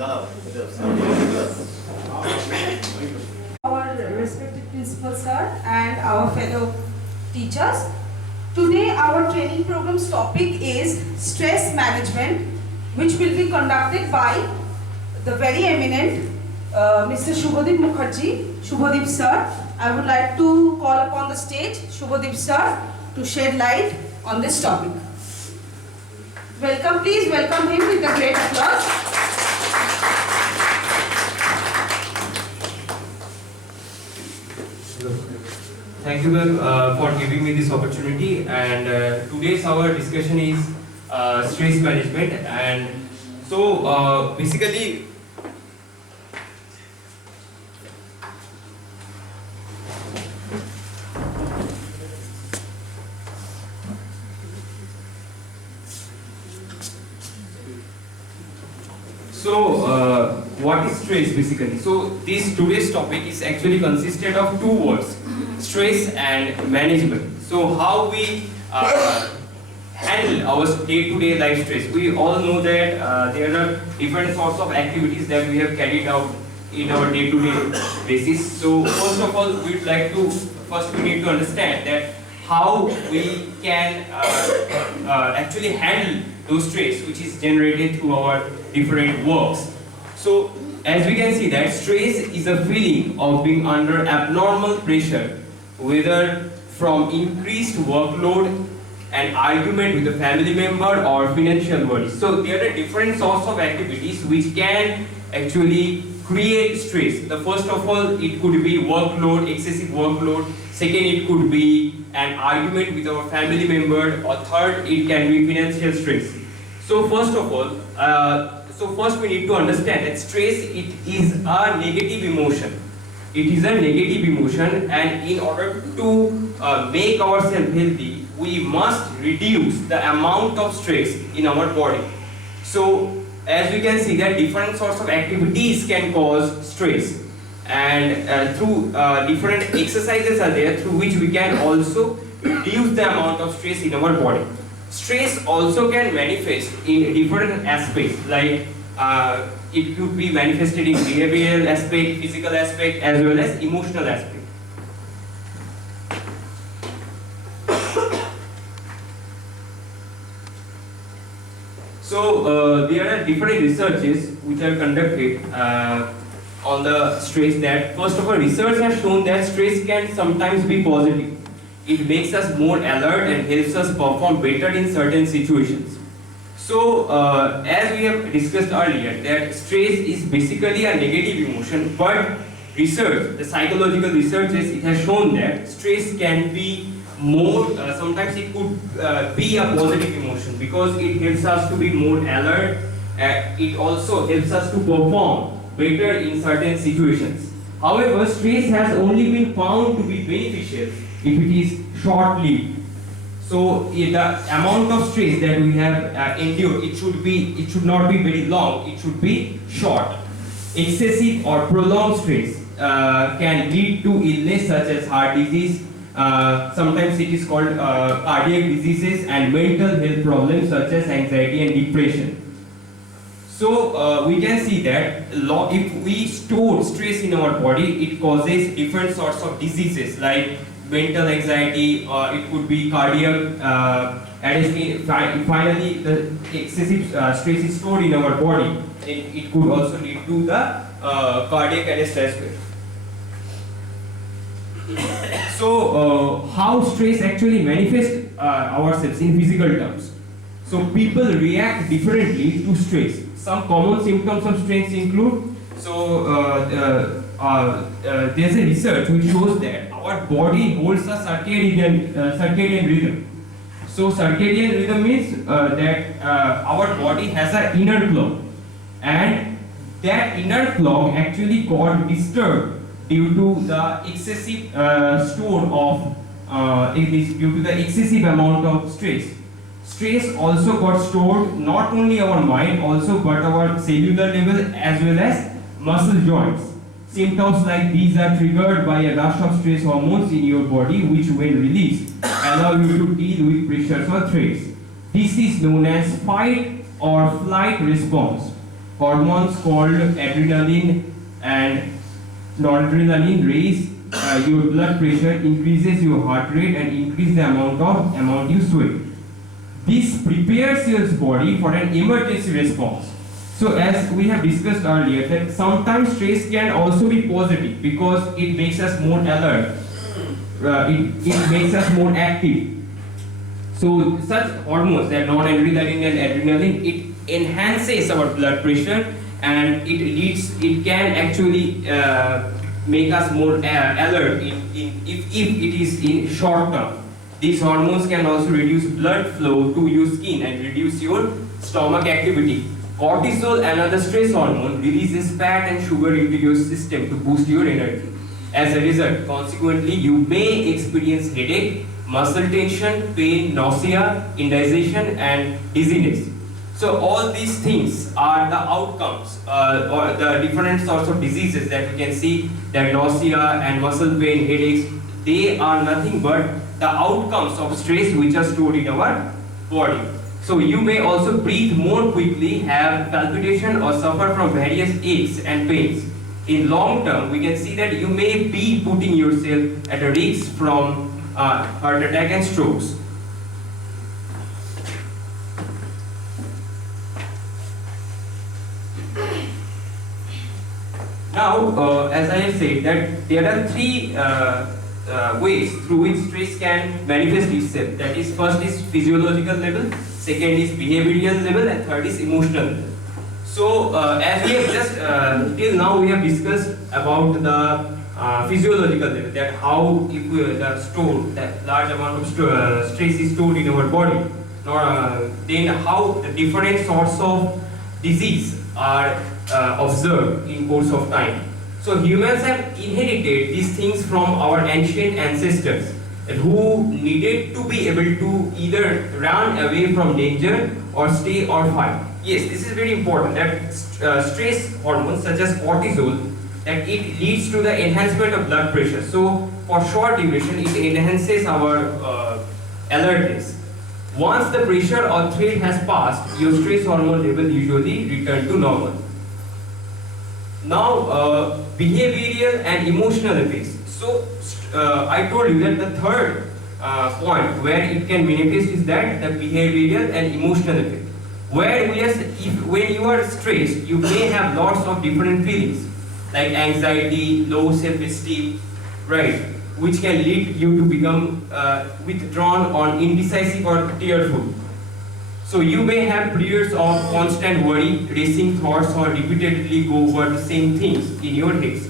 Our respected principal sir and our fellow teachers. Today our training program's topic is stress management, which will be conducted by the very eminent Mr. MUKHARJEE, Subhodeep sir. I would like to call upon the stage Subhodeep sir to shed light on this topic. Welcome, please welcome him with a great applause. Thank you for giving me this opportunity, and today's our discussion is stress management. And so basically what is stress basically? So today's topic is actually consisted of two words, stress and management. So how we handle our day-to-day life stress. We all know that there are different sorts of activities that we have carried out in our day-to-day basis. So first of all, we need to understand that how we can actually handle those stress which is generated through our different works. So as we can see that stress is a feeling of being under abnormal pressure, whether from increased workload, an argument with a family member, or financial worries. So there are different sorts of activities which can actually create stress. The first of all, it could be workload, excessive workload. Second, it could be an argument with our family member, or third, it can be financial stress. So first of all, first we need to understand that stress, it is a negative emotion. It is a negative emotion, and in order to make ourselves healthy, we must reduce the amount of stress in our body. So as we can see that different sorts of activities can cause stress, and through different exercises are there through which we can also reduce the amount of stress in our body. Stress also can manifest in different aspects, like it could be manifested in behavioral aspect, physical aspect, as well as emotional aspect. So there are different researches which are conducted on the stress. That first of all, research has shown that stress can sometimes be positive. It makes us more alert and helps us perform better in certain situations. So as we have discussed earlier, that stress is basically a negative emotion, but research, the psychological researches, it has shown that stress can be more, sometimes it could be a positive emotion because it helps us to be more alert. It also helps us to perform better in certain situations. However, stress has only been found to be beneficial if it is short-lived. So the amount of stress that we have endured, it should not be very long, it should be short. Excessive or prolonged stress can lead to illness such as heart disease, sometimes it is called cardiac diseases, and mental health problems such as anxiety and depression. So we can see that if we store stress in our body, it causes different sorts of diseases like mental anxiety, it could be cardiac, and finally the excessive stress is stored in our body. It could also lead to the cardiac arrest as well. So how stress actually manifests ourselves in physical terms. So people react differently to stress. Some common symptoms of stress include, there's a research which shows that our body holds a circadian rhythm. So circadian rhythm means that our body has an inner clock, and that inner clock actually got disturbed due to the excessive due to the excessive amount of stress. Stress also got stored not only our mind also but our cellular level as well as muscle joints. Symptoms like these are triggered by a rush of stress hormones in your body which when released allow you to deal with pressures or threats. This is known as fight or flight response. hormones called adrenaline and noradrenaline raise your blood pressure, increases your heart rate, and increase the amount you sweat. This prepares your body for an emergency response. So as we have discussed earlier, that sometimes stress can also be positive because it makes us more alert, it makes us more active. So such hormones, that noradrenaline and adrenaline, it enhances our blood pressure, and it can actually make us more alert if it is in short term. These hormones can also reduce blood flow to your skin and reduce your stomach activity. Cortisol, another stress hormone, releases fat and sugar into your system to boost your energy. As a result, consequently, you may experience headache, muscle tension, pain, nausea, indigestion, and dizziness. So all these things are the outcomes or the different sorts of diseases that we can see, that nausea and muscle pain, headaches, they are nothing but the outcomes of stress which are stored in our body. So you may also breathe more quickly, have palpitation, or suffer from various aches and pains. In long term, we can see that you may be putting yourself at a risk from heart attack and strokes. Now, as I have said, that there are three ways through which stress can manifest itself. That is, first is physiological level, second is behavioral level, and third is emotional level. So, as we have just till now we have discussed about the physiological level, that how if that large amount of stress is stored in our body, then how the different sorts of disease are observed in course of time. So humans have inherited these things from our ancient ancestors, who needed to be able to either run away from danger or stay or fight. Yes, this is very important, that stress hormones such as cortisol, that it leads to the enhancement of blood pressure. So for short duration, it enhances our alertness. Once the pressure or threat has passed, your stress hormone level usually return to normal. Now, behavioral and emotional effects. So, I told you that the third point where it can manifest is that the behavioral and emotional effect. Where when you are stressed, you may have lots of different feelings like anxiety, low self-esteem, right, which can lead you to become withdrawn or indecisive or tearful. So you may have periods of constant worry, racing thoughts, or repeatedly go over the same things in your head.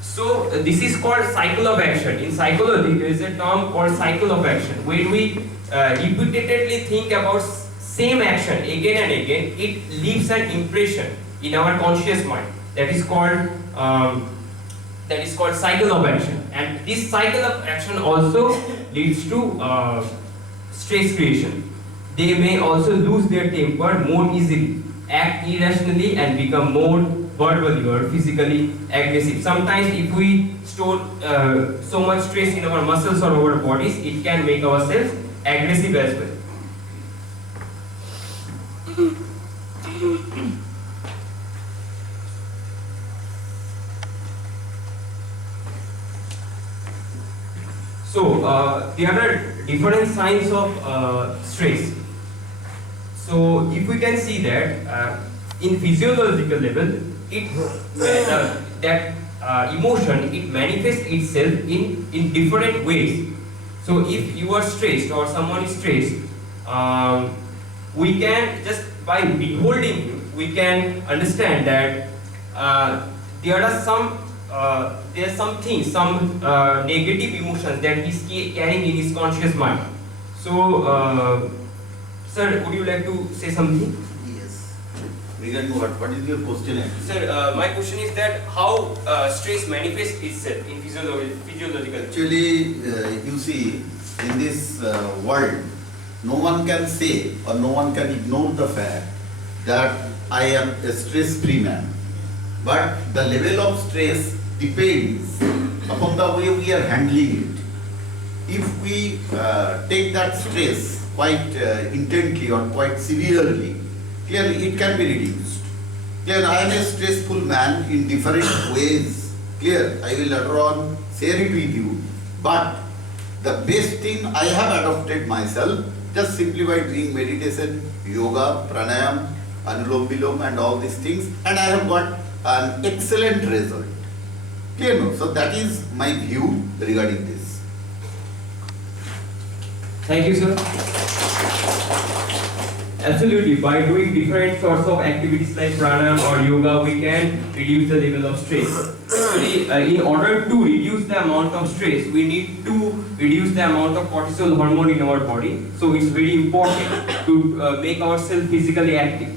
So this is called cycle of action. In psychology, there is a term called cycle of action. When we repeatedly think about same action again and again, it leaves an impression in our conscious mind. That is called cycle of action. And this cycle of action also leads to stress creation. They may also lose their temper more easily, act irrationally, and become more verbally or physically aggressive. Sometimes if we store so much stress in our muscles or our bodies, it can make ourselves aggressive as well. So there are different signs of stress. So if we can see that in physiological level, that emotion, it manifests itself in different ways. So if you are stressed or someone is stressed, we can just by beholding him, we can understand that there are some negative emotions that he's carrying in his conscious mind. So, sir, would you like to say something? Yes. Regarding what? What is your question? Sir, my question is that how stress manifests itself in physiological. Actually, you see, in this world, no one can say or no one can ignore the fact that I am a stress-free man. But the level of stress depends upon the way we are handling it. If we take that stress quite intently or quite severely, clearly it can be reduced. Clear, I am a stressful man in different ways. Clear, I will later on share it with you. But the best thing I have adopted myself, just simply by doing meditation, yoga, pranayam, anulom vilom and all these things, and I have got an excellent result. Clear, no? So that is my view regarding this. Thank you, sir. Absolutely. By doing different sorts of activities like pranayam or yoga, we can reduce the level of stress. Actually, in order to reduce the amount of stress, we need to reduce the amount of cortisol hormone in our body. So it's very important to make ourselves physically active.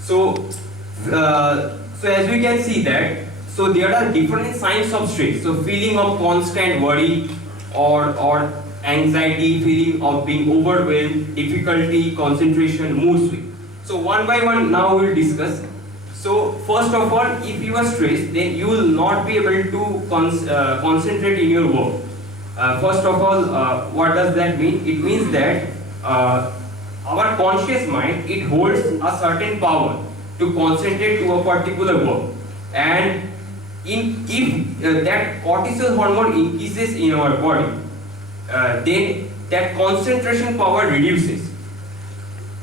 So as we can see that, so there are different signs of stress. So feeling of constant worry or anxiety, feeling of being overwhelmed, difficulty, concentration, mood swing. So one by one now we will discuss. So first of all, if you are stressed, then you will not be able to concentrate in your work. First of all, what does that mean? It means that our conscious mind, it holds a certain power to concentrate to a particular work. And if that cortisol hormone increases in our body, then that concentration power reduces.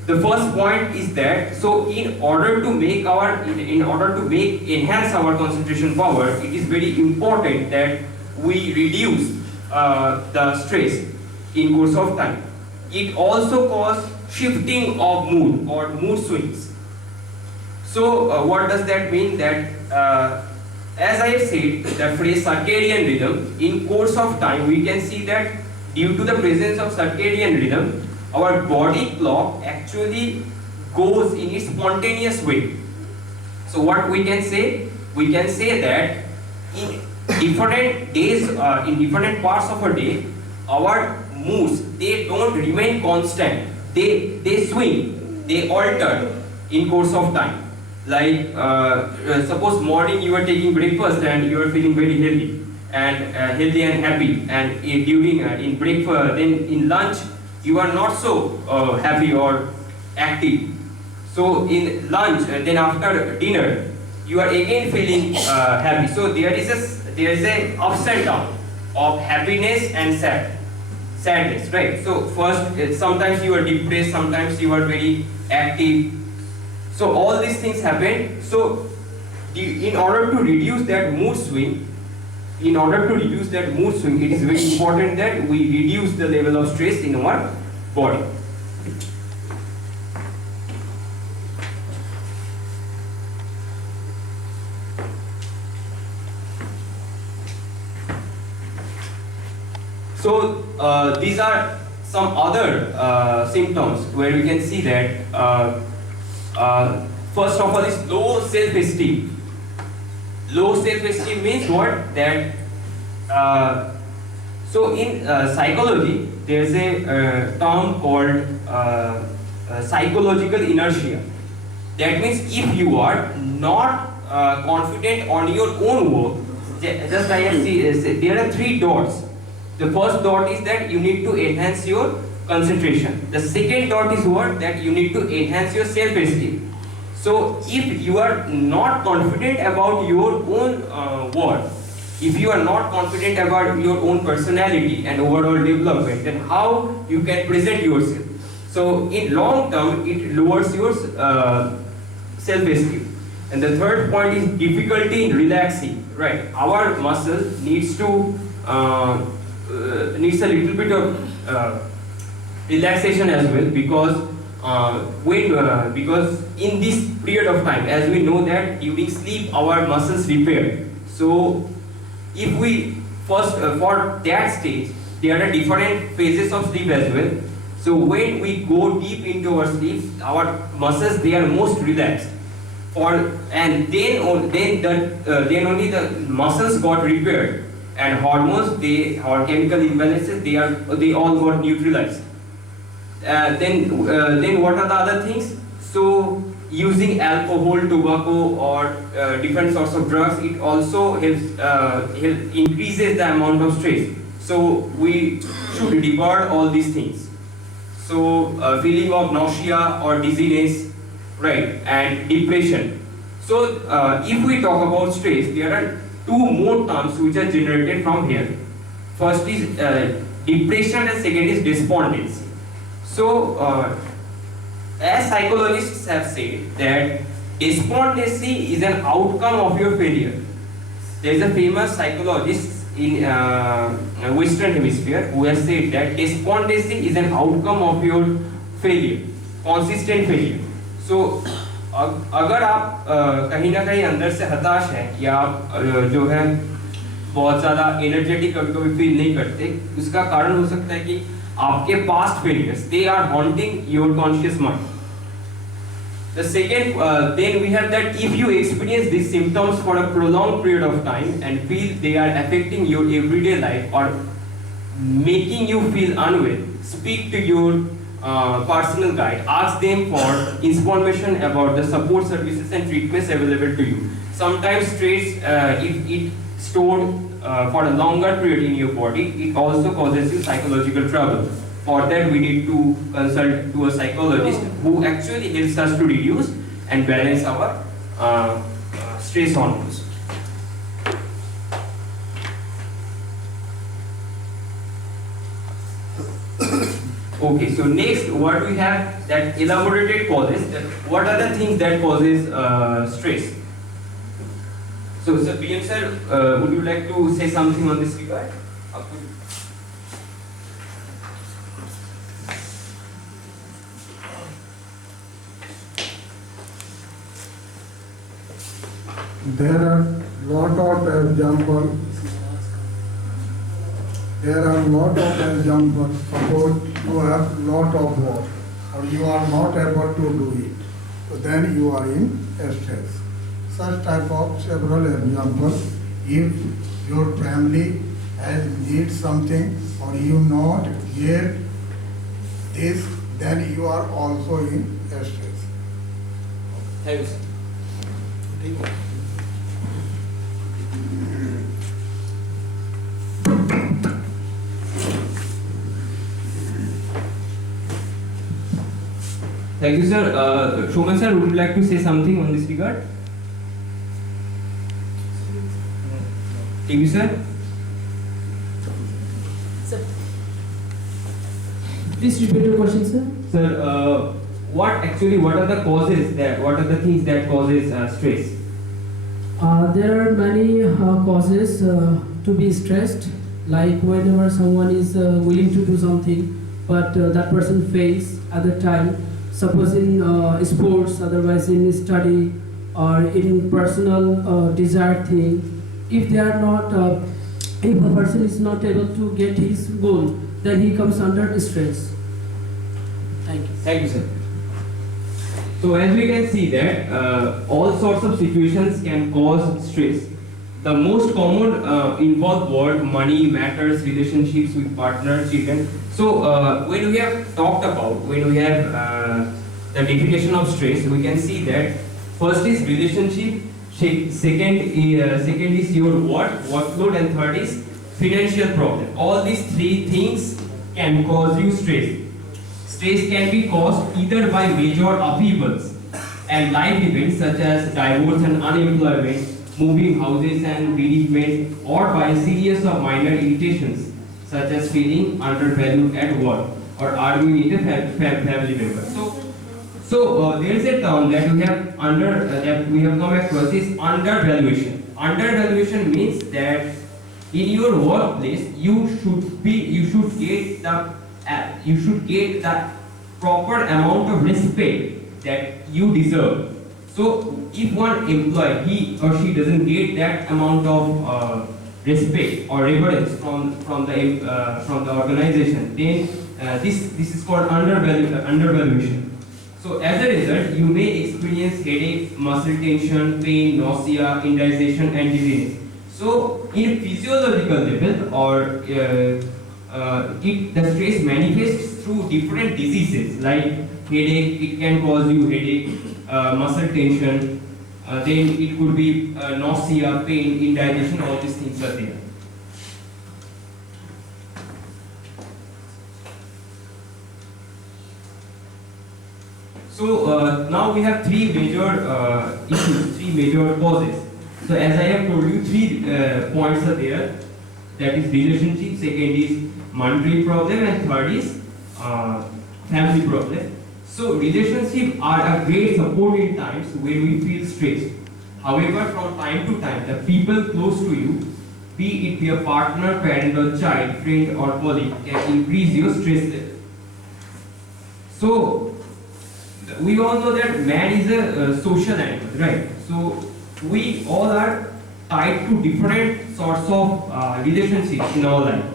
The first point is that, so in order to enhance our concentration power, it is very important that we reduce the stress in course of time. It also causes shifting of mood or mood swings. So what does that mean? That as I have said, the phrase circadian rhythm, in course of time we can see that due to the presence of circadian rhythm, our body clock actually goes in its spontaneous way. So what we can say? We can say that in different days, in different parts of a day, our moods, they don't remain constant. They swing, they alter in course of time. Like suppose morning you are taking breakfast and you are feeling very healthy and happy, and during in breakfast, then in lunch you are not so happy or active. So in lunch, then after dinner, you are again feeling happy. So there is a ups and down of happiness and sadness, right? So first, sometimes you are depressed, sometimes you are very active. So all these things happen. So in order to reduce that mood swing, it is very important that we reduce the level of stress in our body. So these are some other symptoms where we can see that first of all is low self-esteem. Low self-esteem means what? That so in psychology there is a term called psychological inertia. That means if you are not confident on your own work, just I have seen, there are three dots. The first dot is that you need to enhance your concentration. The second dot is what? That you need to enhance your self-esteem. So if you are not confident about your own work, if you are not confident about your own personality and overall development, then how you can present yourself? So in long term, it lowers your self-esteem. And the third point is difficulty in relaxing. Right? Our muscle needs to needs a little bit of relaxation as well, because because in this period of time, as we know that during sleep our muscles repair. So if we first for that stage, there are different phases of sleep as well. So when we go deep into our sleep, our muscles, they are most relaxed. And then only the muscles got repaired, and hormones, or chemical imbalances, they all got neutralized. Then what are the other things? So using alcohol, tobacco, or different sorts of drugs, it also increases the amount of stress. So we should regard all these things. So feeling of nausea or dizziness, right, and depression. So if we talk about stress, there are two more terms which are generated from here. First is depression and second is despondency. So as psychologists have said that despondency is an outcome of your failure. There is a famous psychologist in Western Hemisphere who has said that despondency is an outcome of your failure, consistent failure. So अगर आप कहीं ना कहीं अंदर से हताश हैं या आप जो है बहुत ज़्यादा एनर्जेटिक कभी कभी फील नहीं करते, उसका कारण हो सकता है कि आपके past failures they are haunting your conscious mind. The second, then we have that if you experience these symptoms for a prolonged period of time and feel they are affecting your everyday life or making you feel unwell, speak to your personal guide. Ask them for information about the support services and treatments available to you. Sometimes stress, if it stored for a longer period in your body, it also causes you psychological trouble. For that, we need to consult to a psychologist who actually helps us to reduce and balance our stress hormones. Okay, so next, what we have that elaborated causes. What are the things that causes stress? So, Sir PM sir, would you like to say something on this regard? There are lot of examples. There are lot of examples. Suppose you have lot of work or you are not able to do it, so then you are in stress. Such type of several examples. If your family has need something or you not get this, then you are also in stress. Thank you, sir. Thank you, sir. Shoman sir, would you like to say something on this regard? TV sir? Sir, please repeat your question, sir. Sir, what are the causes that, what are the things that causes stress? There are many causes to be stressed, like whenever someone is willing to do something, but that person fails at the time, suppose in sports, otherwise in study, or in personal desired thing. If they are not, if a person is not able to get his goal, then he comes under stress. Thank you. Thank you, sir. So as we can see that all sorts of situations can cause stress. The most common involve work, money, matters, relationships with partner, children. So when we have talked about, when we have the definition of stress, we can see that first is relationship, second is your workload, and third is financial problem. All these three things can cause you stress. Stress can be caused either by major upheavals and life events such as divorce and unemployment, moving houses and bereavement, or by a series of minor irritations such as feeling undervalued at work or arguing with a family member. So there is a term that we have come across is undervaluation. Undervaluation means that in your workplace you should get the proper amount of respect that you deserve. So if one employee, he or she doesn't get that amount of respect or reverence from the organization, then this is called undervaluation. So as a result, you may experience headache, muscle tension, pain, nausea, indigestion, and dizziness. So in physiological level, or the stress manifests through different diseases like headache. It can cause you headache, muscle tension. Then it could be nausea, pain, indigestion. All these things are there. So now we have three major issues, three major causes. So as I have told you, three points are there. That is relationship, second is monetary problem, and third is family problem. So relationships are a great support in times when we feel stressed. However, from time to time, the people close to you, be it your partner, parent or child, friend or colleague, can increase your stress level. So, we all know that man is a social animal, right? So, we all are tied to different sorts of relationships in our life.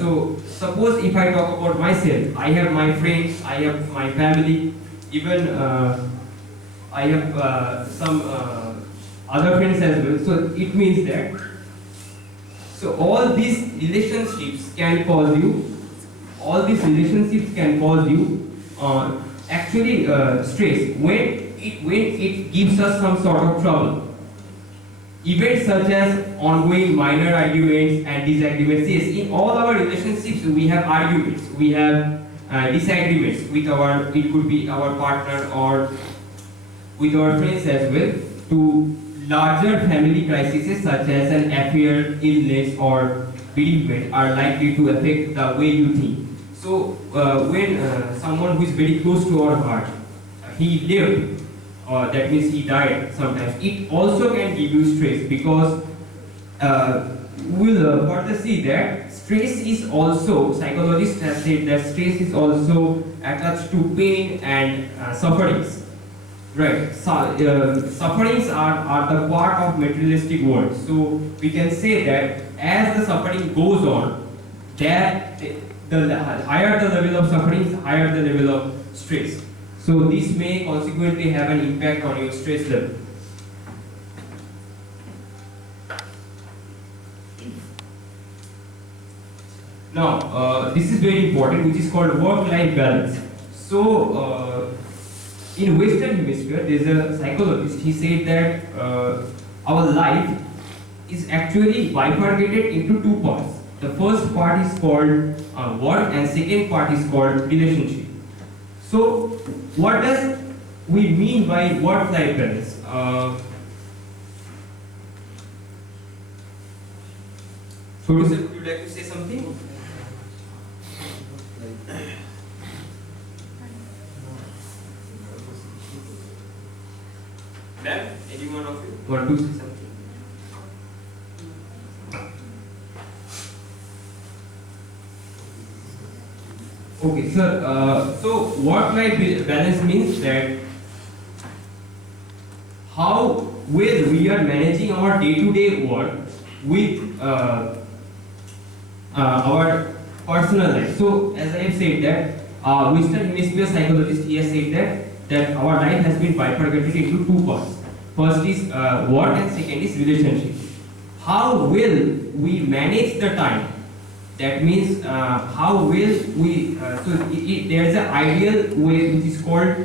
So, suppose if I talk about myself, I have my friends, I have my family, even I have some other friends as well. So, it means that so all these relationships can cause you, actually stress when it gives us some sort of trouble. Events such as ongoing minor arguments and disagreements. Yes, in all our relationships we have arguments, we have disagreements with it could be our partner or with our friends as well, to larger family crises such as an affair, illness or bereavement are likely to affect the way you think. So when someone who is very close to our heart, he lived, that means he died sometimes, it also can give you stress, because we'll further see that stress is also, psychologists have said that stress is also attached to pain and sufferings. Right, so, sufferings are the part of materialistic world. So we can say that as the suffering goes on, that the higher the level of suffering, higher the level of stress. So this may consequently have an impact on your stress level. Now, this is very important, which is called work-life balance. So, in Western Hemisphere, there is a psychologist. He said that our life is actually bifurcated into two parts. The first part is called work, and second part is called relationship. So, what does we mean by work-life balance? Producer, would you like to say something? Ma'am, any one of you want to say something? Okay, sir. So work-life balance means that how well we are managing our day-to-day work with our personal life. So, as I have said that Western Hemisphere psychologist, he has said that our life has been bifurcated into two parts. First is work, and second is relationship. How well we manage the time. That means how well we. There is an ideal way which is called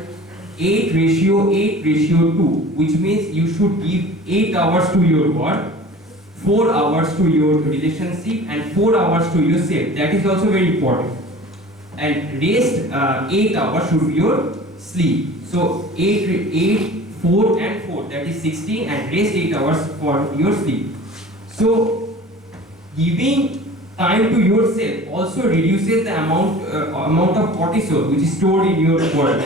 8:8:2, which means you should give 8 hours to your work, 4 hours to your relationship, and 4 hours to yourself. That is also very important. And rest 8 hours should be your sleep. So 8, 4 and 4, that is 16, and rest 8 hours for your sleep. So giving time to yourself also reduces the amount of cortisol which is stored in your body.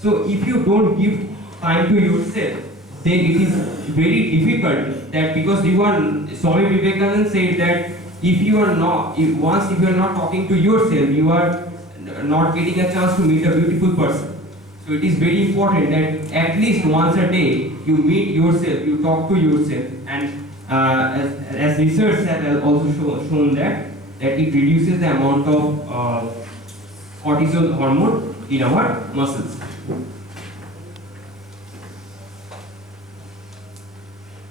So if you don't give time to yourself, then it is very difficult, that because you are, Swami Vivekananda said that if you are not talking to yourself, you are not getting a chance to meet a beautiful person. So it is very important that at least once a day you meet yourself, you talk to yourself, and as research has also shown that it reduces the amount of cortisol hormone in our muscles.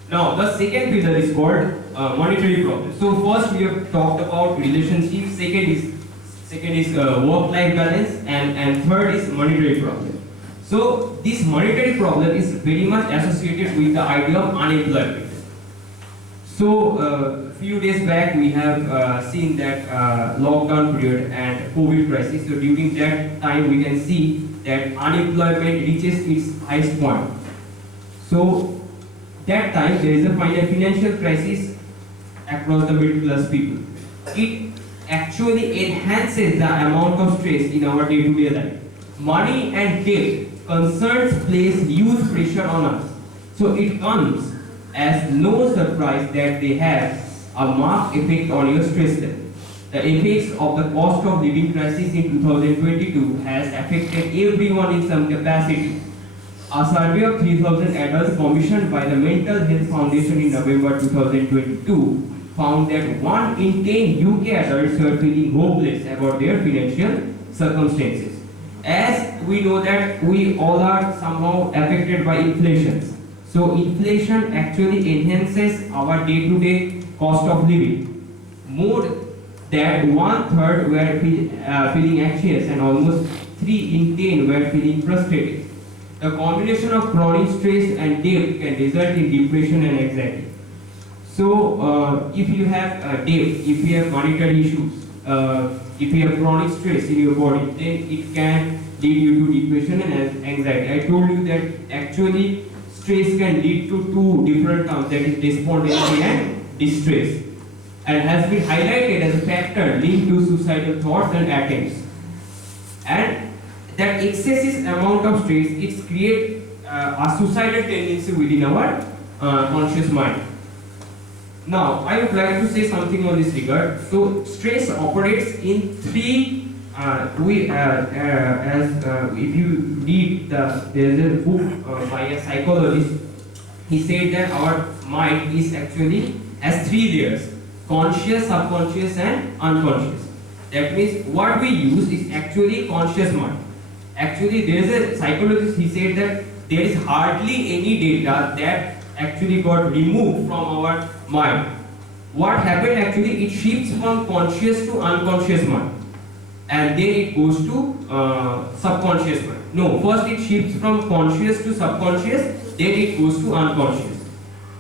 Now, the second pillar is called monetary problem. So first we have talked about relationships, second is work-life balance, and third is monetary problem. So this monetary problem is very much associated with the idea of unemployment. So few days back we have seen that lockdown period and COVID crisis. So during that time we can see that unemployment reaches its highest point. So that time there is a financial crisis across the middle class people. It actually enhances the amount of stress in our day-to-day life. Money and debt concerns place huge pressure on us. So it comes as no surprise that they have a marked effect on your stress level. The effects of the cost of living crisis in 2022 has affected everyone in some capacity. A survey of 3,000 adults commissioned by the Mental Health Foundation in November 2022 found that 1 in 10 UK adults are feeling hopeless about their financial circumstances. As we know that we all are somehow affected by inflation. So inflation actually enhances our day-to-day cost of living. More than 1/3 were feeling anxious and almost 3 in 10 were feeling frustrated. The combination of chronic stress and debt can result in depression and anxiety. So, if you have debt, if you have monetary issues, if you have chronic stress in your body, then it can lead you to depression and anxiety. I told you that actually stress can lead to two different terms, that is despondency and distress, and has been highlighted as a factor linked to suicidal thoughts and attempts. And that excessive amount of stress, it creates a suicidal tendency within our conscious mind. Now, I would like to say something on this regard. So, stress operates in three. If you read there is a book by a psychologist. He said that our mind is actually has 3 layers: conscious, subconscious, and unconscious. That means what we use is actually conscious mind. Actually, there is a psychologist. He said that there is hardly any data that actually got removed from our mind. What happened actually, it shifts from conscious to unconscious mind, and then it goes to subconscious mind. No, first it shifts from conscious to subconscious, then it goes to unconscious.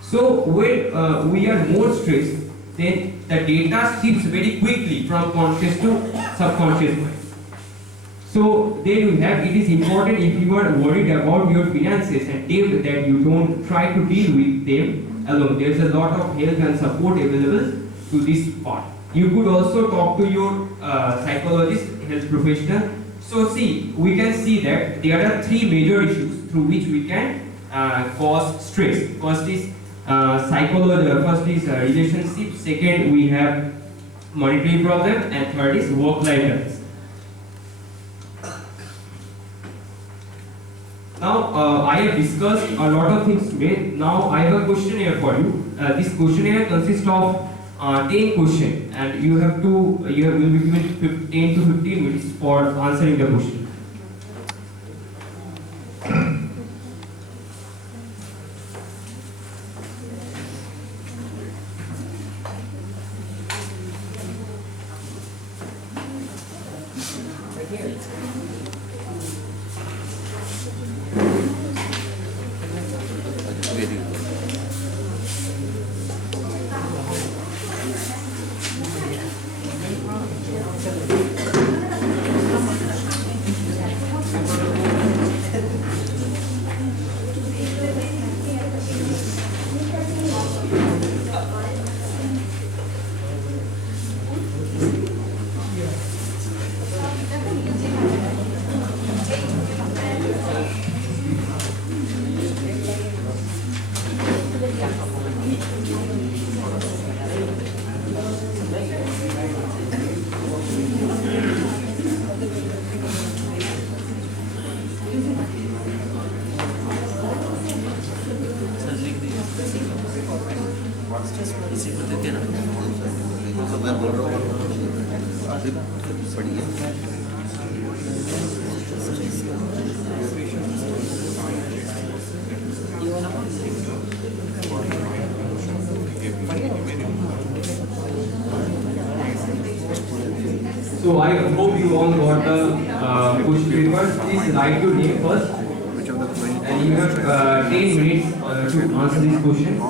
So when we are more stressed, then the data shifts very quickly from conscious to subconscious mind. So then we have, it is important, if you are worried about your finances and debt, that you don't try to deal with them alone. There is a lot of help and support available to this part. You could also talk to your psychologist, health professional. So see, we can see that there are 3 major issues through which we can cause stress. First is psychology, first is relationship, second we have monetary problem, and third is work-life balance. Now, I have discussed a lot of things today. Now, I have a questionnaire for you. This questionnaire consists of 10 questions, and you will be given 10 to 15 minutes for answering the question. So I hope you all got the question paper. Please write your name first, and you have 10 minutes to answer this question.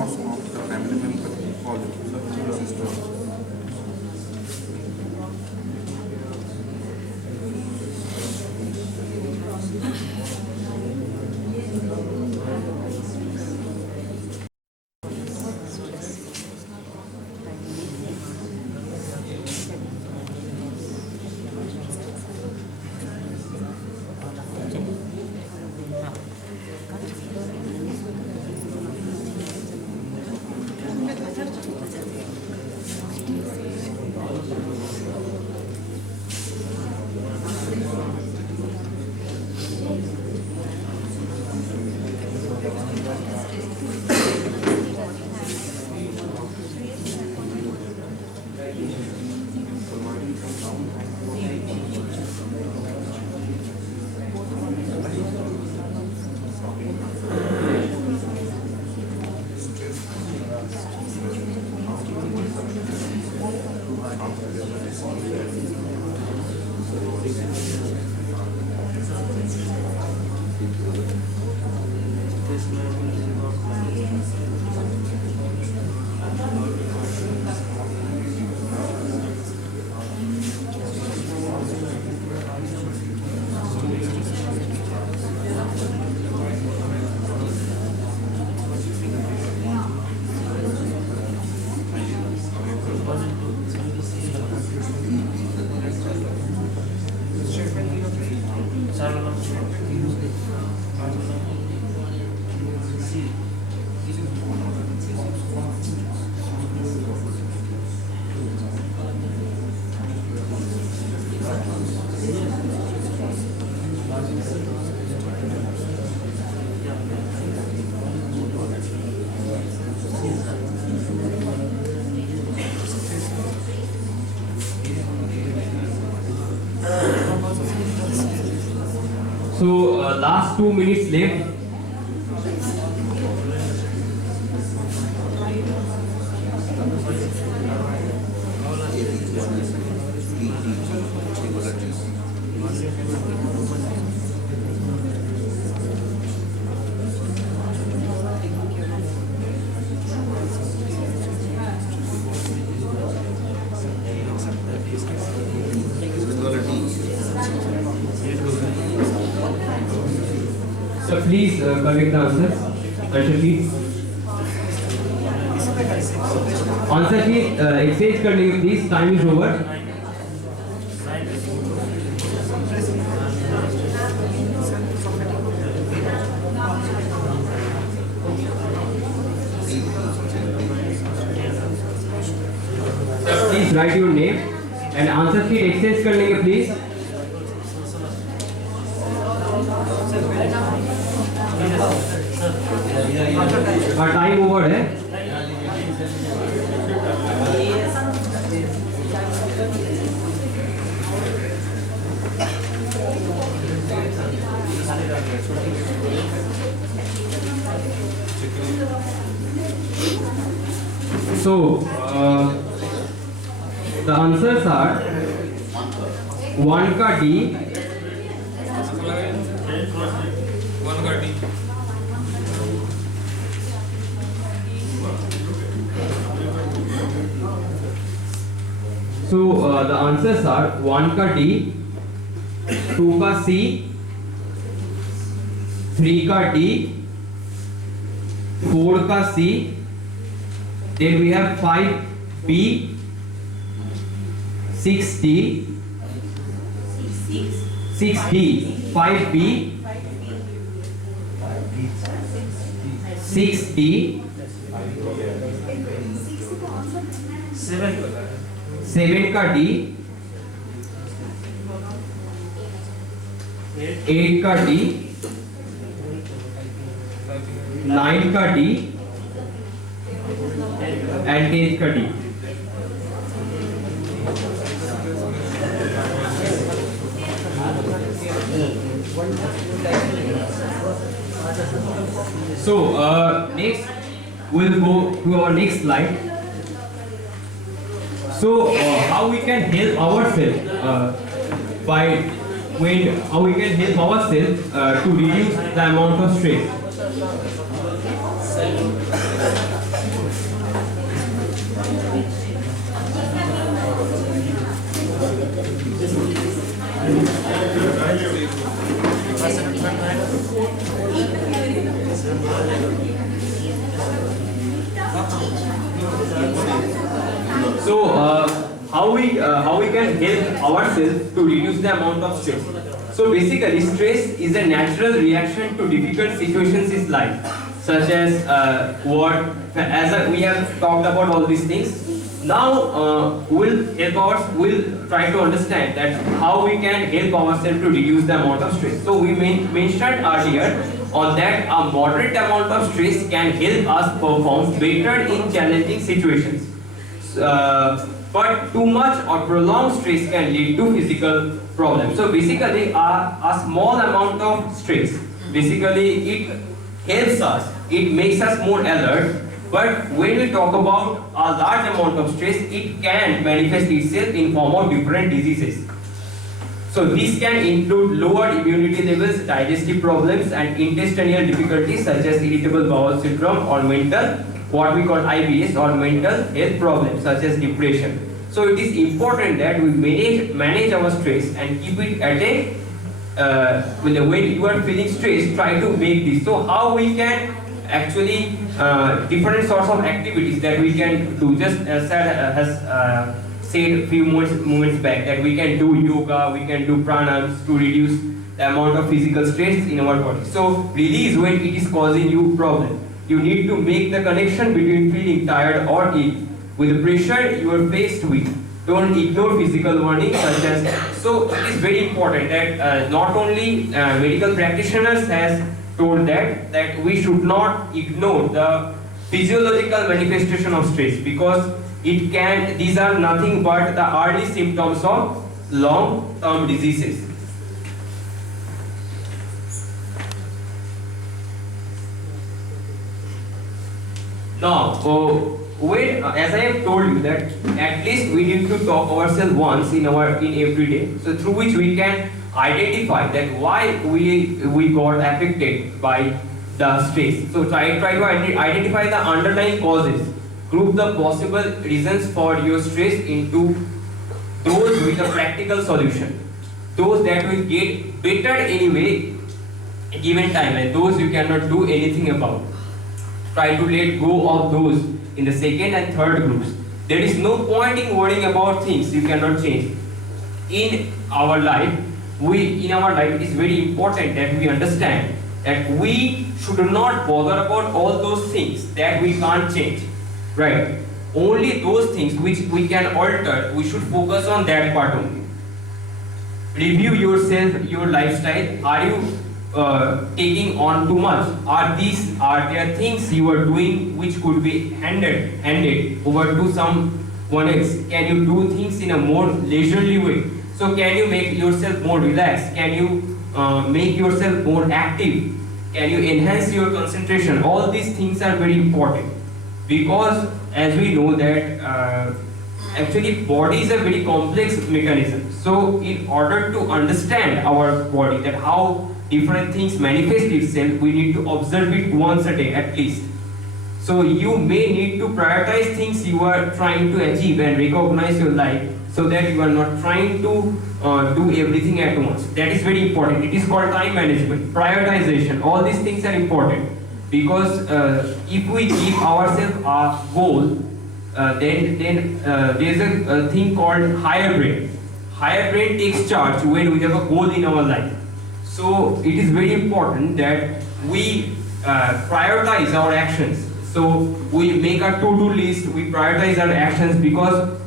So last 2 minutes left. So please correct the answers. Answer sheet. Answer sheet exchange करने के please. Time is over. Please write your name and answer sheet exchange करने के please. Time over है. So the answers are 1 का D, 1 का D, so the answers are 1 का D, 2 का C, 3 का D, 4 का C, then we have 5B, 6D, 6D, 5B, 6D, 7 का D, 8 का D, 9 का D and 10 का D. So next we'll go to our next slide. So how we can help ourselves how we can help ourselves to reduce the amount of stress. So how we can help ourselves to reduce the amount of stress. So basically stress is a natural reaction to difficult situations in life, such as we have talked about all these things. Now we'll try to understand that how we can help ourselves to reduce the amount of stress. So we mentioned earlier on that a moderate amount of stress can help us perform better in challenging situations. But too much or prolonged stress can lead to physical problems. So basically a small amount of stress, basically it helps us, it makes us more alert. But when we talk about a large amount of stress, it can manifest itself in form of different diseases. So these can include lower immunity levels, digestive problems, and intestinal difficulties such as irritable bowel syndrome or what we call IBS, or mental health problems such as depression. So it is important that we manage our stress and keep it at a when you are feeling stressed, try to make this. So how we can actually different sorts of activities that we can do, just as has said a few moments back, that we can do yoga, we can do pranayams to reduce the amount of physical stress in our body. So release when it is causing you problem. You need to make the connection between feeling tired or ill with the pressure you are faced with. Don't ignore physical warnings such as, so it is very important that not only medical practitioners has told that we should not ignore the physiological manifestation of stress, because these are nothing but the early symptoms of long-term diseases. Now, as I have told you that at least we need to talk ourselves once in every day, so through which we can identify that why we got affected by the stress. So try to identify the underlying causes. Group the possible reasons for your stress into those with a practical solution, those that will get better anyway given time, and those you cannot do anything about. Try to let go of those in the second and third groups. There is no point in worrying about things you cannot change. In our life, it is very important that we understand that we should not bother about all those things that we can't change. Right? Only those things which we can alter, we should focus on that part only. Review yourself, your lifestyle. Are you taking on too much? Are there things you are doing which could be handed over to someone else? Can you do things in a more leisurely way? So can you make yourself more relaxed? Can you make yourself more active? Can you enhance your concentration? All these things are very important, because as we know that actually body is a very complex mechanism. So in order to understand our body, that how different things manifest itself, we need to observe it once a day at least. So you may need to prioritize things you are trying to achieve and recognize your life, so that you are not trying to do everything at once. That is very important. It is called time management, prioritization. All these things are important, because if we give ourselves a goal, then there is a thing called higher brain. Higher brain takes charge when we have a goal in our life. So it is very important that we prioritize our actions. So we make a to-do list, we prioritize our actions, because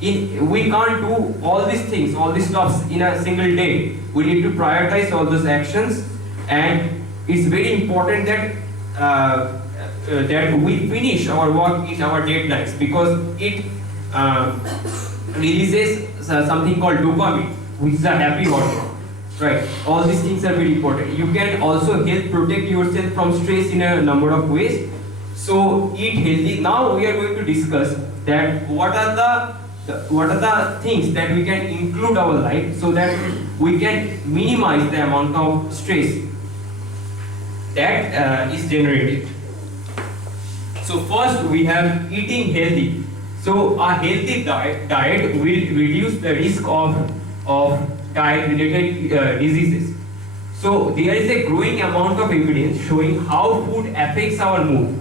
we can't do all these things, all these stuffs in a single day. We need to prioritize all those actions, and it's very important that that we finish our work in our deadlines, because it releases something called dopamine, which is a happy hormone. Right, all these things are very important. You can also help protect yourself from stress in a number of ways. So eat healthy. Now we are going to discuss that what are the things that we can include our life, so that we can minimize the amount of stress that is generated. So first we have eating healthy. So a healthy diet will reduce the risk of diet-related diseases. So there is a growing amount of evidence showing how food affects our mood.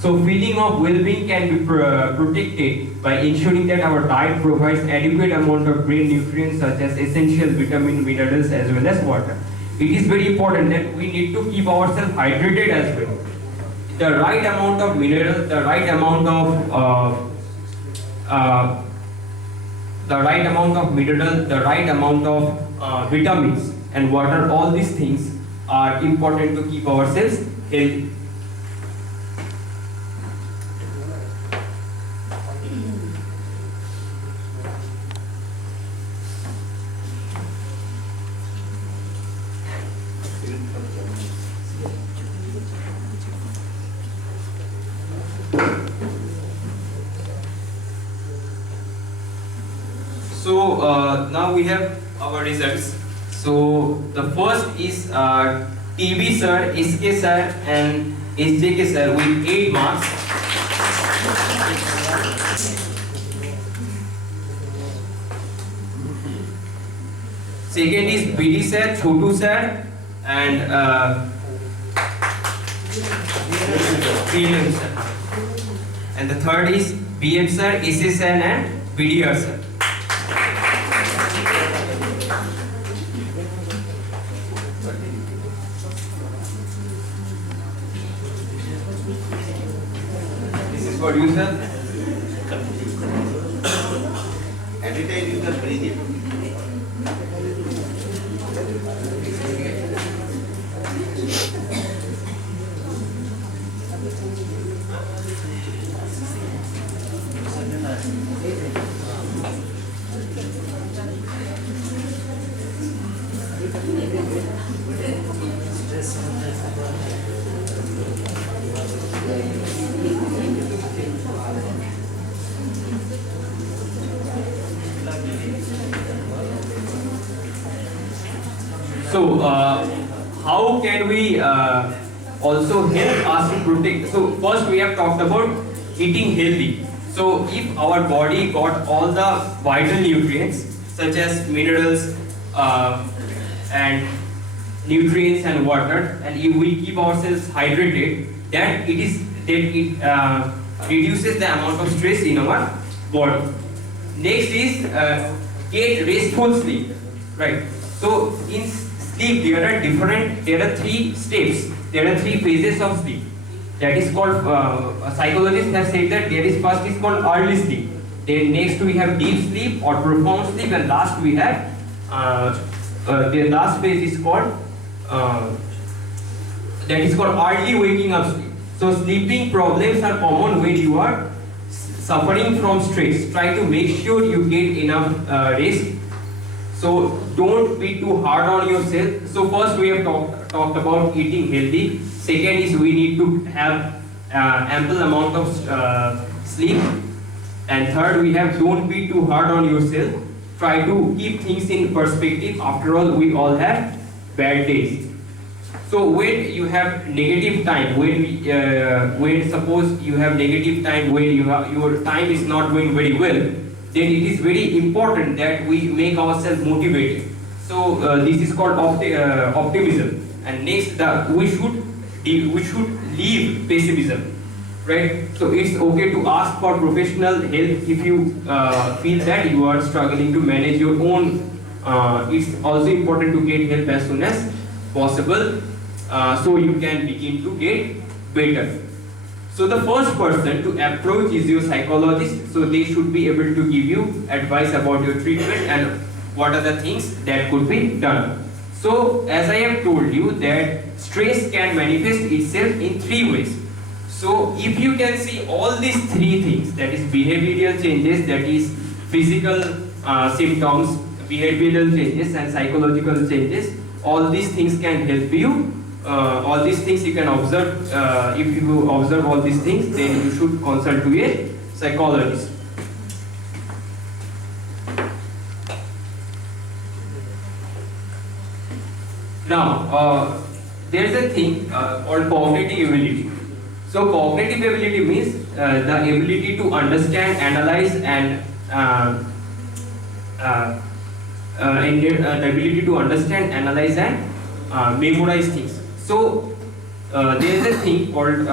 So feeling of well-being can be protected by ensuring that our diet provides adequate amount of brain nutrients such as essential vitamin, minerals, as well as water. It is very important that we need to keep ourselves hydrated as well. The right amount of minerals, the right amount of the right amount of mineral, the right amount of vitamins and water. All these things are important to keep ourselves healthy. So now we have our results. So the first is TB sir, SK sir and SJK sir with 8 marks. Second is BD sir, Chotu sir and PM sir. And the third is BM sir, SSN and BDR sir. This is for you, sir. Anytime you can bring it. So, how can we also help us to protect? So, first we have talked about eating healthy. So, if our body got all the vital nutrients such as minerals and nutrients and water, and if we keep ourselves hydrated, then it reduces the amount of stress in our body. Next is get restful sleep, right? So in sleep there are 3 steps, there are 3 phases of sleep. That is called, psychologists have said that first is called early sleep. Then next we have deep sleep or profound sleep, and last we have the last phase is called early waking up sleep. So sleeping problems are common when you are suffering from stress. Try to make sure you get enough rest. So don't be too hard on yourself. So first we have talked about eating healthy. Second is we need to have ample amount of sleep. And third we have don't be too hard on yourself. Try to keep things in perspective. After all, we all have bad days. So when you have negative time, when suppose you have negative time, when your time is not going very well, then it is very important that we make ourselves motivated. So this is called optimism. And next, we should leave pessimism, right? So it's okay to ask for professional help if you feel that you are struggling to manage your own. It's also important to get help as soon as possible, so you can begin to get better. So the first person to approach is your psychologist. So they should be able to give you advice about your treatment and what are the things that could be done. So as I have told you that stress can manifest itself in 3 ways. So if you can see all these 3 things, that is behavioral changes, that is physical symptoms, behavioral changes and psychological changes, all these things can help you. All these things you can observe. If you observe all these things, then you should consult to a psychologist. Now, there is a thing called cognitive ability. So cognitive ability means the ability to understand, analyze and the ability to understand, analyze and memorize things. So there is a thing called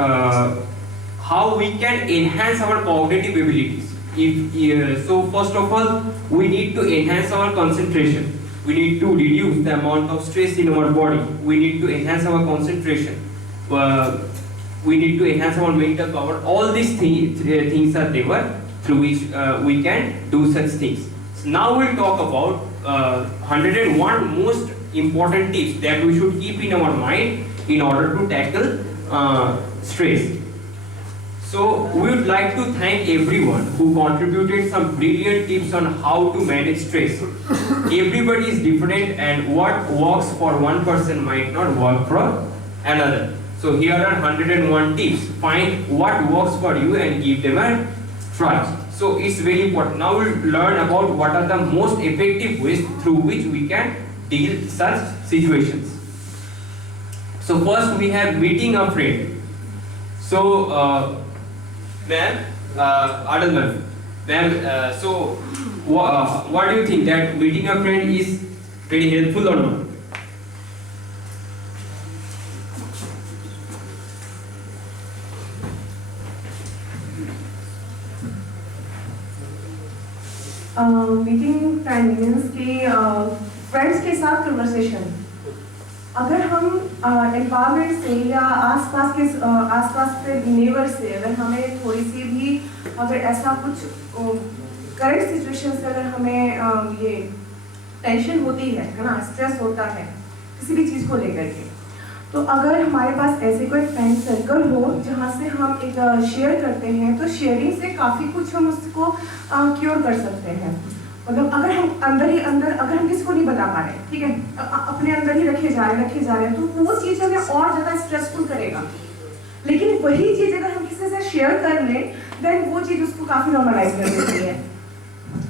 how we can enhance our cognitive abilities. So first of all, we need to enhance our concentration. We need to reduce the amount of stress in our body. We need to enhance our concentration. We need to enhance our mental power. All these things are there. through which we can do such things. So now we'll talk about 101 most important tips that we should keep in our mind in order to tackle stress. So we would like to thank everyone who contributed some brilliant tips on how to manage stress. Everybody is different and what works for one person might not work for another. So here are 101 tips. Find what works for you and give them a try. So it's very important. Now we'll learn about what are the most effective ways through which we can deal such situations. So first we have meeting a friend. So ma'am, Adal ma'am, so what do you think, that meeting a friend is very helpful or not? Meeting friend means कि friends के साथ conversation. अगर हम environment से या आसपास के neighbour से अगर हमें थोड़ी सी भी अगर ऐसा कुछ करंट सिचुएशन से अगर हमें ये टेंशन होती है ना, स्ट्रेस होता है किसी भी चीज़ को लेकर के, तो अगर हमारे पास ऐसे कोई फ्रेंड सर्कल हो जहाँ से हम एक शेयर करते हैं, तो शेयरिंग से काफ़ी कुछ हम उसको क्योर कर सकते हैं. मतलब अगर हम अंदर ही अंदर अगर हम किसी को नहीं बता पा रहे, ठीक है, अपने अंदर ही रखे जा रहे हैं, तो वो चीज़ हमें और ज़्यादा स्ट्रेसफुल करेगा. लेकिन वही चीज़ अगर हम किसी से शेयर कर लें, देन वो चीज़ उसको काफ़ी नॉर्मलाइज कर देती है.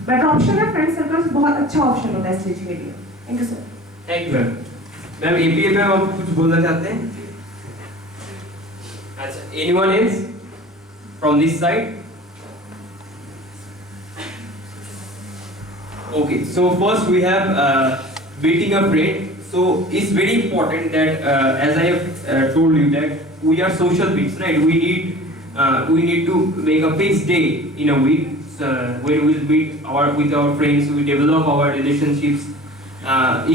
बेटर ऑप्शन है फ्रेंड सर्कल, बहुत अच्छा ऑप्शन होता है इस चीज़ के लिए. Thank you sir. Thank you ma'am. Ma'am APA ma'am आप कुछ बोलना चाहते हैं? अच्छा, anyone else from this side? Okay, so first we have meeting a friend. So it's very important that as I have told you that we are social beings, right? We need to make a fixed day in a week when we meet with our friends. We develop our relationships.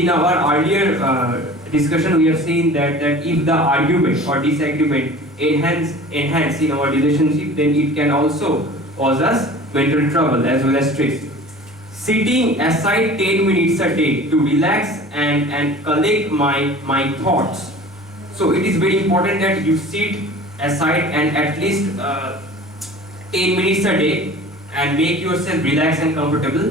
In our earlier discussion, we have seen that if the argument or disagreement enhance in our relationship, then it can also cause us mental trouble as well as stress. Sitting aside 10 minutes a day to relax and collect my thoughts. So it is very important that you sit aside and at least 10 minutes a day and make yourself relaxed and comfortable.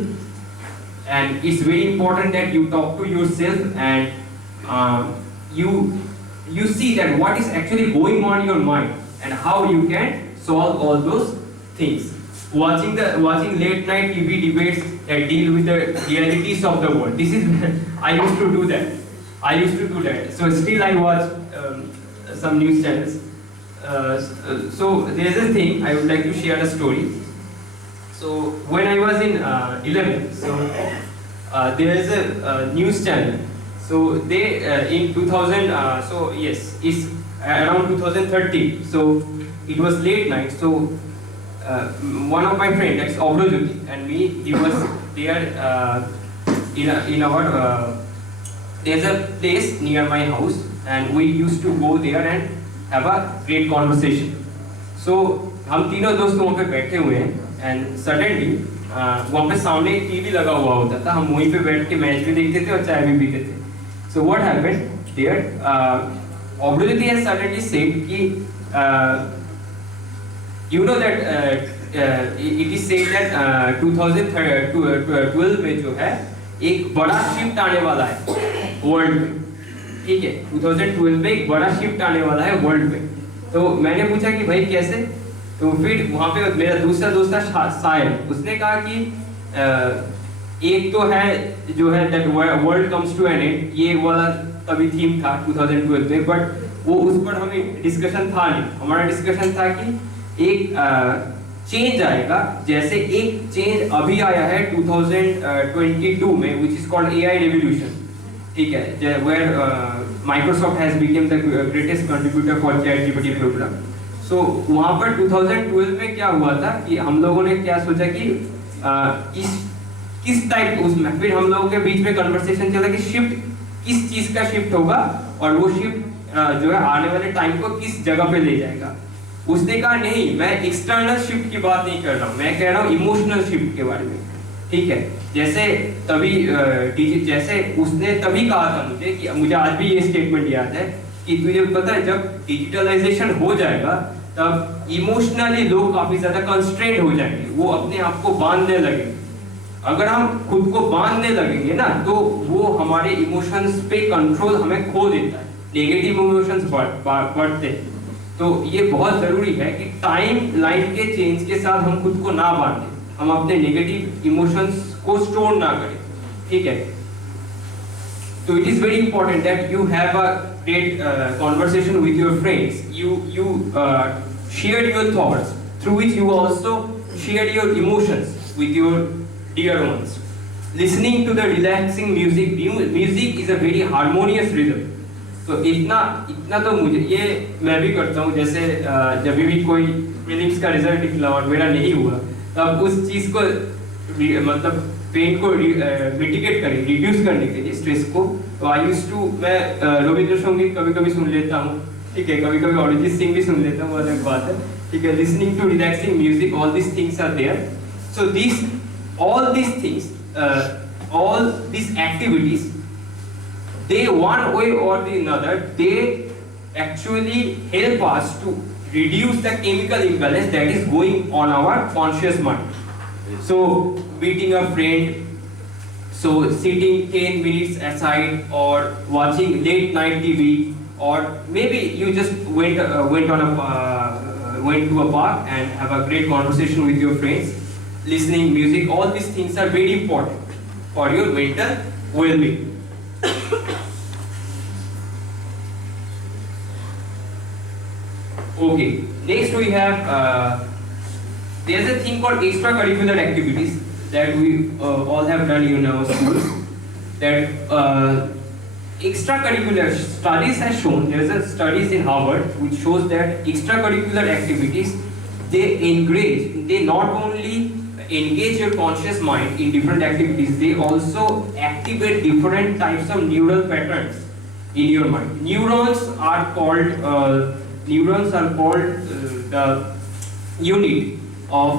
And it's very important that you talk to yourself and you see that what is actually going on in your mind and how you can solve all those things. Watching late night TV debates that deal with the realities of the world. This is I used to do that. So still I watch some news channels. So there is a thing I would like to share a story. So when I was in 11, so there is a news channel. So they in 2000. So yes, it's around 2013. So it was late night. So one of my friends, that's Abhijyoti, and me, he was there in our there's a place near my house, and we used to go there and have a great conversation. So हम तीनों दोस्त वहाँ पे बैठे हुए हैं, and suddenly वहाँ पे सामने एक टीवी लगा हुआ होता था. हम वहीं पे बैठ के मैच भी देखते थे और चाय भी पीते थे. So what happened there? Abhijyoti has suddenly said कि you know that it is said that 2012 में जो है एक बड़ा शिफ्ट आने वाला है वर्ल्ड में, ठीक है. 2012 में एक बड़ा शिफ्ट आने वाला है वर्ल्ड में. तो मैंने पूछा कि भाई कैसे? तो फिर वहाँ पे मेरा दूसरा दोस्त था साहिल, उसने कहा कि एक तो है जो है that world comes to an end, ये वाला तभी थीम था 2012 में, बट वो उस पर हमें डिस्कशन था नहीं. हमारा डिस्कशन था कि एक चेंज आएगा, जैसे एक चेंज अभी आया है 2022 में which is called AI revolution, ठीक है, where Microsoft has become the greatest contributor for ChatGPT program. So वहाँ पर 2012 में क्या हुआ था कि हम लोगों ने क्या सोचा कि किस टाइप उसमें, फिर हम लोगों के बीच में कन्वर्सेशन चला कि शिफ्ट किस चीज़ का शिफ्ट होगा और वो शिफ्ट जो है आने वाले टाइम को किस जगह पे ले जाएगा. उसने कहा नहीं, मैं एक्सटर्नल शिफ्ट की बात नहीं कर रहा हूँ, मैं कह रहा हूँ इमोशनल शिफ्ट के बारे में, ठीक है। जैसे तभी जैसे उसने तभी कहा था मुझे कि मुझे आज भी ये स्टेटमेंट याद है कि तुझे पता है जब डिजिटलाइजेशन हो जाएगा तब इमोशनली लोग काफी ज्यादा कंस्ट्रेंट हो जाएंगे, वो अपने आप को बांधने लगेंगे। अगर हम खुद को बांधने लगेंगे ना तो वो हमारे इमोशंस पे कंट्रोल हमें खो देता है, नेगेटिव इमोशंस बढ़ते हैं। तो ये बहुत जरूरी है कि टाइम लाइन के चेंज के साथ हम खुद को ना बांधें, हम अपने नेगेटिव इमोशंस को स्टोर ना करें, ठीक है। तो it is very important that you have a great conversation with your friends. You share your thoughts through which you also share your emotions with your dear ones. Listening to the relaxing music. Music is a very harmonious rhythm. तो इतना तो मुझे ये मैं भी करता हूँ। जैसे जब भी कोई प्रीलिम्स का रिजल्ट निकला और मेरा नहीं हुआ तब उस चीज़ को मतलब पेन को मिटिगेट करने, रिड्यूस करने के लिए स्ट्रेस को, तो आई यूज्ड टू मैं रविंद्र संगीत कभी कभी सुन लेता हूँ, ठीक है, कभी कभी अरिजीत सिंह भी सुन लेता हूँ, अलग बात है, ठीक है। Listening to relaxing music, all this things are there. So all these things, all these activities, they one way or the another, they actually help us to reduce the chemical imbalance that is going on our conscious mind. So meeting a friend, so sitting 10 minutes aside or watching late night TV, or maybe you just went to a park and have a great conversation with your friends, listening music, all these things are very important for your mental well-being. Okay, next we have there's a thing called extracurricular activities that we all have done in our schools. That extracurricular studies has shown, there's a studies in Harvard which shows that extracurricular activities, they not only engage your conscious mind in different activities, they also activate different types of neural patterns in your mind. Neurons are called the unit of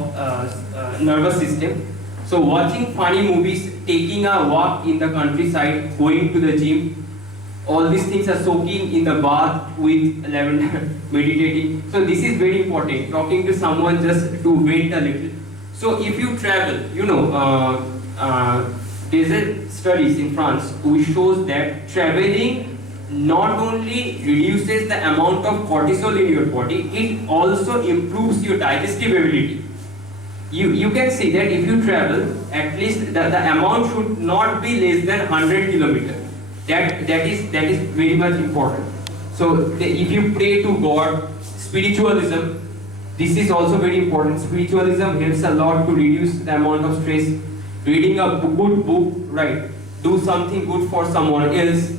nervous system. So watching funny movies, taking a walk in the countryside, going to the gym, all these things are soaking in the bath with lavender, meditating. So this is very important, talking to someone just to vent a little. So if you travel, you know, there's a studies in France which shows that traveling not only reduces the amount of cortisol in your body, it also improves your digestive ability. You can see that if you travel, at least the amount should not be less than 100 kilometers. That is very much important. So if you pray to God, spiritualism, this is also very important. Spiritualism helps a lot to reduce the amount of stress. Reading a good book, right? Do something good for someone else,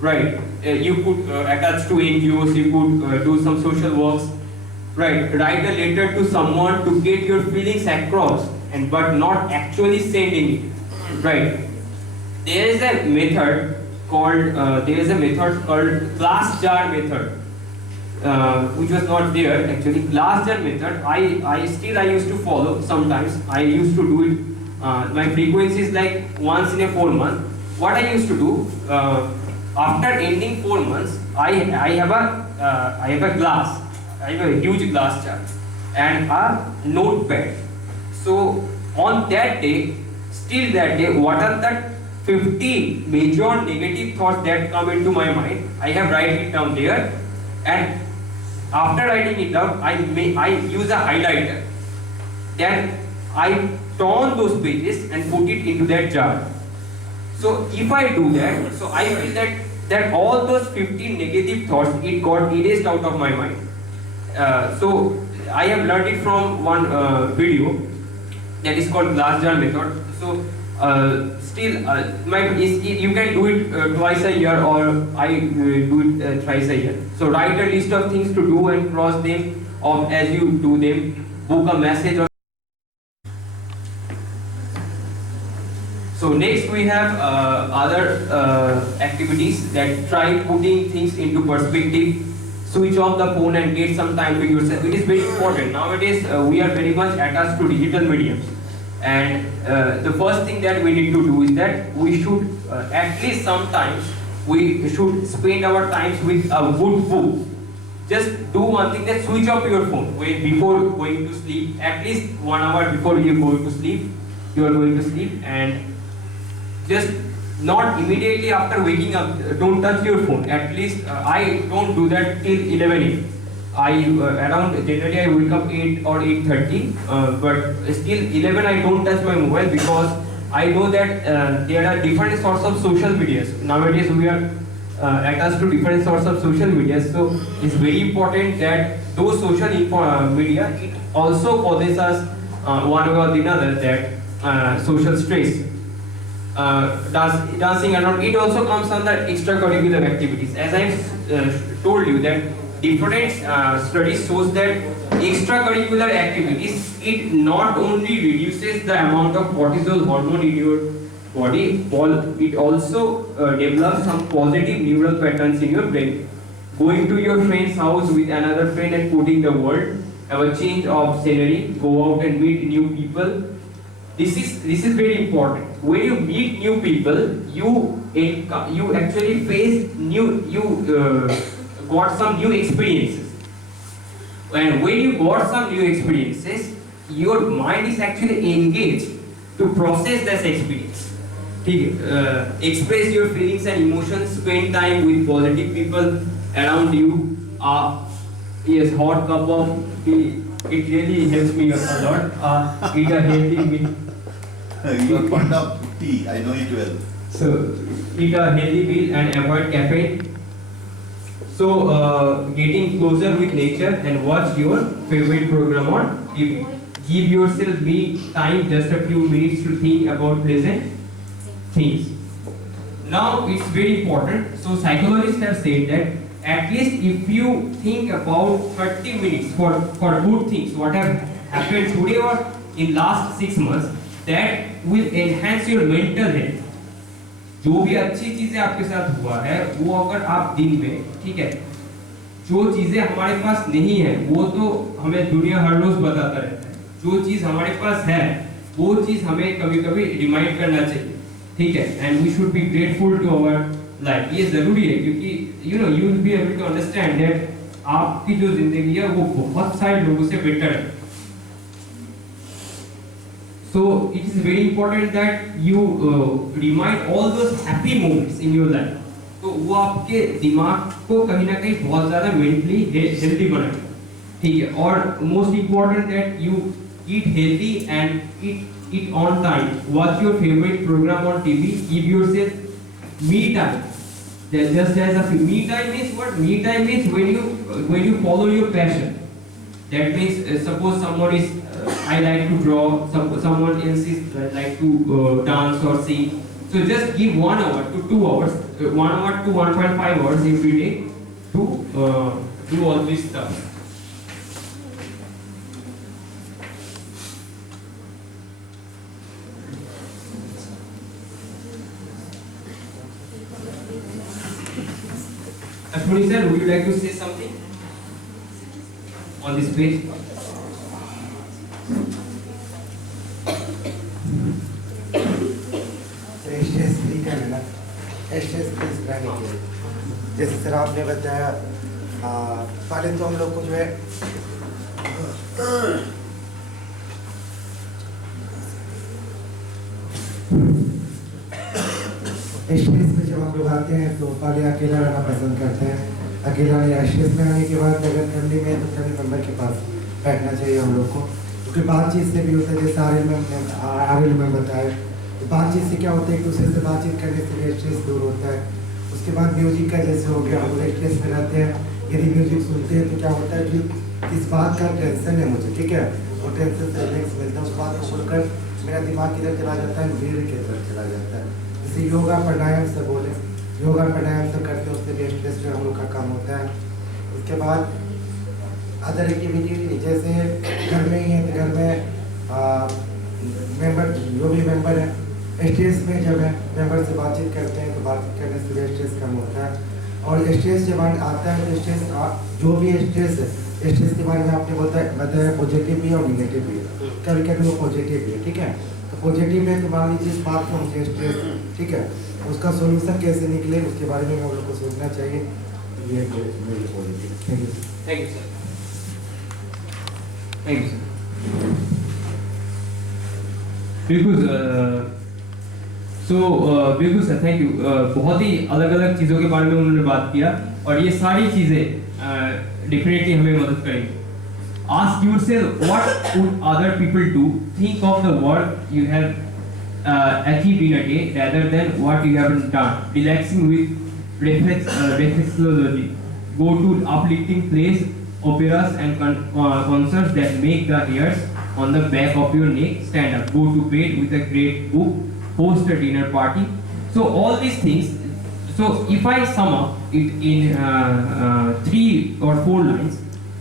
right? You could attach to NGOs, you could do some social works, right? Write a letter to someone to get your feelings across, but not actually sending it, right? There is a method called glass jar method, which was not there actually. Glass jar method, I used to follow sometimes. I used to do it. My frequency is like once in a 4 month. What I used to do after ending 4 months, I have a glass. I have a huge glass jar and a notepad. So on that day, still that day, what are the 50 major negative thoughts that come into my mind? I have write it down there, and after writing it down, I use a highlighter. Then I turn those pages and put it into that jar. So if I do that, so I feel that all those 15 negative thoughts, it got erased out of my mind. So I have learned it from one video that is called glass jar method. So you can do it twice a year, or I do it thrice a year. So write a list of things to do and cross them off as you do them. Book a message. So next we have other activities that try putting things into perspective. switch off the phone and get some time to yourself. It is very important. Nowadays, we are very much attached to digital mediums. And the first thing that we need to do is that we should, at least sometimes, we should spend our times with a good book. Just do one thing, that switch off your phone before going to sleep. At least 1 hour before you go to sleep, you are going to sleep, and just not immediately after waking up, don't touch your phone. At least I don't do that till 11 a.m. Generally I wake up 8 or 8:30, but still 11 I don't touch my mobile, because I know that there are different sorts of social medias. Nowadays we are attached to different sorts of social media, so it's very important that those social media, it also causes us one way or the other that social stress. Dancing and all, it also comes under extracurricular activities. As I told you that different studies shows that extracurricular activities, it not only reduces the amount of cortisol hormone in your body, it also develops some positive neural patterns in your brain. Going to your friend's house with another friend and putting the word, have a change of scenery, go out and meet new people. This is very important. When you meet new people, you actually face got some new experiences. And when you got some new experiences, your mind is actually engaged to process this experience. Express your feelings and emotions, spend time with positive people around you. Yes, hot cup of tea, it really helps me a lot. Eat a healthy meal. You are fond of tea, I know it well. So, eat a healthy meal and avoid caffeine. So, getting closer with nature and watch your favorite program on TV. Give yourself me time, just a few minutes to think about pleasant things. Now, it's very important. So, psychologists have said that at least if you think about 30 minutes for good things, what have happened today or in last 6 months, that will enhance your mental health. जो भी अच्छी चीजें आपके साथ हुआ है, वो अगर आप दिन में, ठीक है, जो चीजें हमारे पास नहीं है, वो तो हमें दुनिया हर रोज बताता रहता है. जो चीज हमारे पास है, वो चीज हमें कभी-कभी रिमाइंड करना चाहिए, ठीक है. And we should be grateful to our life. ये जरूरी है, क्योंकि you know you will be able to understand that आपकी जो जिंदगी है, वो बहुत सारे लोगों से बेटर है. So it is very important that you remind all those happy moments in your life. तो वो आपके दिमाग को कहीं ना कहीं बहुत ज़्यादा mentally healthy बनाएगा, ठीक है. और most important that you eat healthy and eat on time. Watch your favorite program on TV. Give yourself me time. Just as a me time means what? Me time means when you follow your passion. That means suppose someone is I like to draw, someone else is like to dance or sing. So just give 1 hour to 2 hours, 1 hour to 1.5 hours every day to do all this stuff. Ashwini sir, would you like to say something on this page? जैसे sir आपने बताया, पहले तो हम लोग को जो है स्टेज पे जब हम लोग आते हैं तो पहले अकेला रहना पसंद करते हैं. अकेला या स्टेज में आने के बाद अगर फैमिली में तो फैमिली मेम्बर के पास बैठना चाहिए हम लोग को, क्योंकि बातचीत से भी होता है. जैसे आर्यल में बताया, तो बातचीत से क्या होता है, एक दूसरे से बातचीत करने से स्ट्रेस दूर होता है. उसके बाद म्यूजिक का जैसे हो गया, हम लोग स्ट्रेस में रहते हैं, यदि म्यूजिक सुनते हैं तो क्या होता है कि इस बात का टेंशन है मुझे, ठीक है, वो टेंशन से रिलैक्स मिलता है. उस बात को सुनकर मेरा दिमाग किधर चला जाता है, धीरे की तरफ चला जाता है. जैसे योगा प्राणायाम से बोले, योगा प्राणायाम से करते हैं, उससे भी स्ट्रेस जो हम लोग का कम होता है. उसके बाद अदर एक्टिविटी जैसे घर में ही है तो घर में मेंबर जो भी मेंबर है स्टेज में जब है मेंबर से बातचीत करते हैं तो बातचीत करने से स्ट्रेस कम होता है. और स्ट्रेस जब आता है तो स्ट्रेस जो भी स्ट्रेस है, स्ट्रेस के बारे में आपने बताया पॉजिटिव भी और निगेटिव भी है। कभी कभी वो पॉजिटिव भी है, ठीक है। तो पॉजिटिव है तो मान लीजिए इस बात को मुझे स्ट्रेस, ठीक है, उसका सोल्यूशन कैसे निकले उसके बारे में हम लोग को सोचना चाहिए। ये मेरी positive. Thank you. Thank you sir. Thank you sir. बिल्कुल बिल्कुल सर, थैंक यू। बहुत ही अलग अलग चीज़ों के बारे में उन्होंने बात किया और ये सारी चीज़ें डेफिनेटली हमें मदद करेंगी। Ask yourself what would other people do. Think of the work you have achieved in a day rather than what you haven't done. Relaxing with reflexology. Go to uplifting plays, operas and concerts that make the hairs on the back of your neck stand up. Go to bed with a great book. Host a dinner party. So all these things. So if I sum up it in 3 or 4 lines.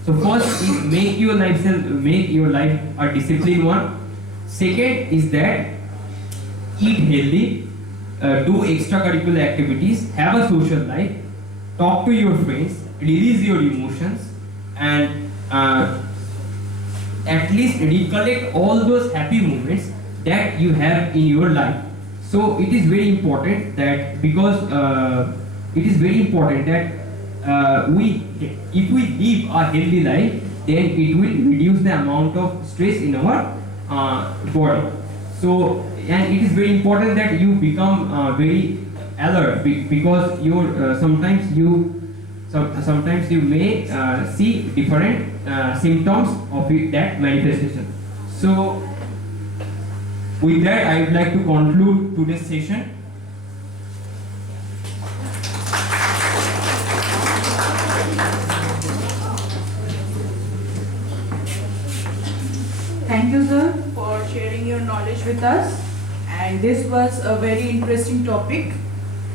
So first is make your life a disciplined one. Second is that eat healthy, do extracurricular activities, have a social life, talk to your friends, release your emotions, and at least recollect all those happy moments that you have in your life. So it is very important that if we live a healthy life, then it will reduce the amount of stress in our body. So, and it is very important that you become very alert because sometimes you may see different symptoms of that manifestation. So, with that, I would like to conclude today's session. Thank you, sir, for sharing your knowledge with us. And this was a very interesting topic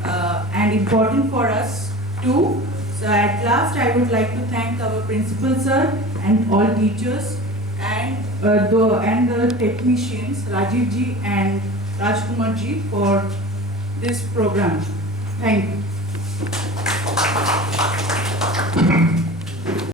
and important for us too. So at last, I would like to thank our principal, sir, and all teachers and the technicians, Rajiv ji and Rajkumar ji, for this program. Thank you.